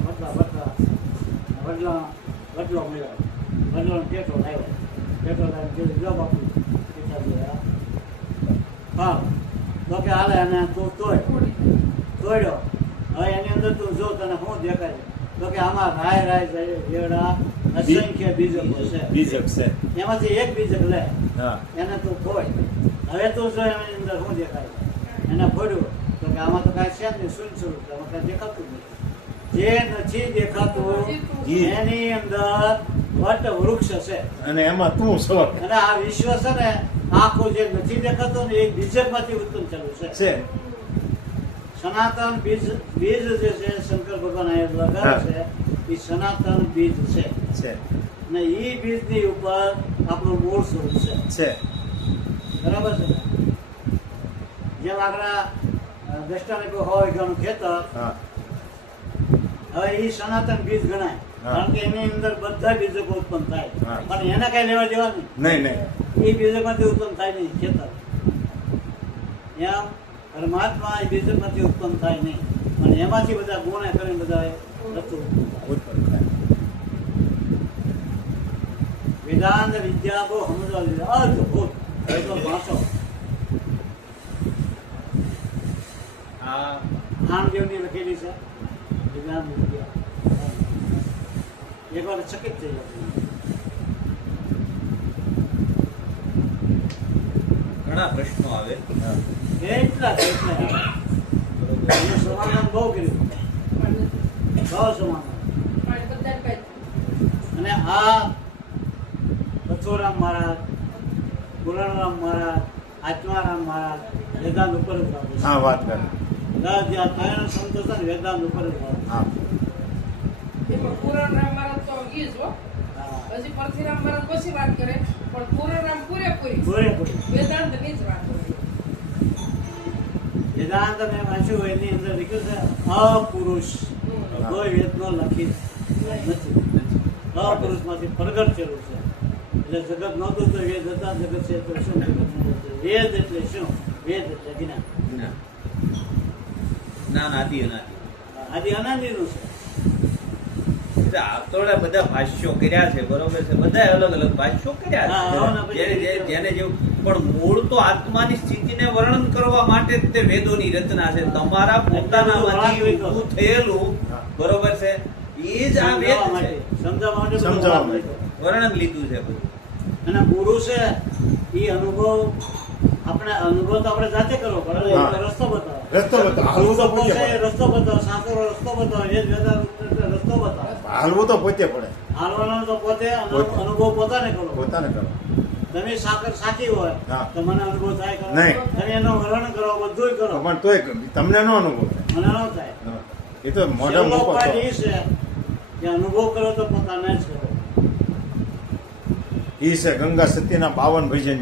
વડલો મળ્યો, વડલો પેટ્રોલ આવ્યો. પેટ્રોલ આવીને કીધું, જો બાપુ પિતાજી હા, તો કે હાલે અને તું તોડ્યો. હવે એની અંદર તું જો તને શું દેખાય છે? તો કે આમાં રાય વેડા અસંખ્ય બીજકો છે. બીજક છે. એમાંથી એક બીજક લે, હા એને તું ફોડ. હવે તું જો એની અંદર શું દેખાય છે? એને ફોડ્યું તો કે આમાં તો કાંઈ છે જ નહીં, શૂન્ય સ્વરૂપ છે, આમાં કાંઈ દેખાતું જ નથી. જે નથી દેખાતું એની અંદર વટ વૃક્ષ છે. અને એમાં તું છો અને આ વિશ્વ છે ને, આખું જે નથી દેખાતું ને એ બીજકમાંથી ઉત્પન્ન થયું છે. છે. સનાતન બીજ જે છે શંકર ભગવાન અહીંયા લગાવે છે, એ સનાતન બીજ છે. છે અને એ બીજની ઉપર આપણું મૂળ સ્વરૂપ છે. છે. બરાબર છે ને? જેમ આગળ દ્રષ્ટાને કોઈ 100 વીઘાનું ખેતર, હા હવે એ સનાતન બીજ ગણાય, હા. કારણ કે એની અંદર બધા બીજકો ઉત્પન્ન થાય, હા. પણ એના કઈ લેવા દેવા નહીં. નહીં એ બીજકમાંથી ઉત્પન્ન થાય નહીં ખેતર. એમ પરમાત્મા એ બીજકમાંથી ઉત્પન્ન થાય નહીં, પણ એમાંથી બધા ગુણે કરીને બધા વસ્તુ ઉત્પન્ન થાય. ઉત્પન્ન થાય. વેદાંત વિદ્યા બહુ સમજવા દીધી, અદ્ભુત. હવે તો વાંચો. આ નામદેવની લખેલી છે વેદાંત વિદ્યા. એકવાર ચકિત થઈ જશે. ઘણા પ્રશ્નો આવે હા. એટલા એનું સમાધાન બહુ કર્યું, બહુ સમાધાન. અને આ બચોરામ મહારાજ, ગુલારામ મહારાજ, આત્મારામ મહારાજ વેદાંત ઉપર જ વાપરે છે. હા વાત કરે. જ્યાં ત્રણ સંતો છે ને વેદાંત ઉપર જ વાપરે છે. હા એમાં પુરાણરામ મહારાજ તો ઈ જ હો. હા. હજી પરથીરામ મહારાજ પછી વાત કરે, પણ પુરાણરામ પૂરેપૂરી પૂરેપૂરી. વેદાંતની જ વાત કરે. વેદાંત મેં વાંચ્યું હોય એની અંદર લખ્યું છે અપુરુષ, કોઈ વેદનો લખી નથી. અપુરુષમાંથી પ્રગટ થયેલું છે. એટલે જગત નહોતું તો વેદ હતા, જગત છે તો શું જગત નહોતું? વેદ એટલે શું? વેદ એટલે જ્ઞાન. ના ના આદિ અનાદિ આદિ અનાદિનું છે. એટલે આપતોડે બધા ભાષ્યો કર્યા છે, બરોબર છે, બધા અલગ અલગ ભાષ્યો કર્યા હા, છે. હા, પછી જેને જેવું, પણ મૂળ તો આત્માની સ્થિતિને વર્ણન કરવા માટે જ તે વેદોની રચના છે. તમારા પોતાનામાંથી ઊભું થયેલું, હા. બરોબર છે, એ જ આ વેદ સમજાવવા છે. માટે, સમજાવવા માટે બધું સમજાવવા વાત માટે. લીધું. વર્ણન લીધું છે બધું. અને ગુરુ છે એ અનુભવ, આપણે અનુભવ તો આપણે જાતે કરવો પડે. હા. એ રસ્તો બતાવે. રસ્તો બતાવે. હાલવું તો પોતે છે, પડે. રસ્તો બતાવે, સાચો રસ્તો બતાવે. એ જ વેદાંત એટલે રસ્તો બતાવે. હાલવું તો પોતે પડે. હાલવાનો તો પોતે પોતે. અનુભવ પોતાને કરો. પોતાને કરો. તમે સાકર સાચી હોય હા. તો મને અનુભવ થાય કરો. નહીં. તમે એનું વર્ણન કરો, બધું કરો, પણ તોય તમને નો અનુભવ થાય. મને ન થાય. હા. એ તો મોઢા છેલ્લો મૂકો પાઠ તો. એ છે કે અનુભવ કરો તો પોતાને જ કરો. ઈ છે ગંગા સતીના 52 ભજન.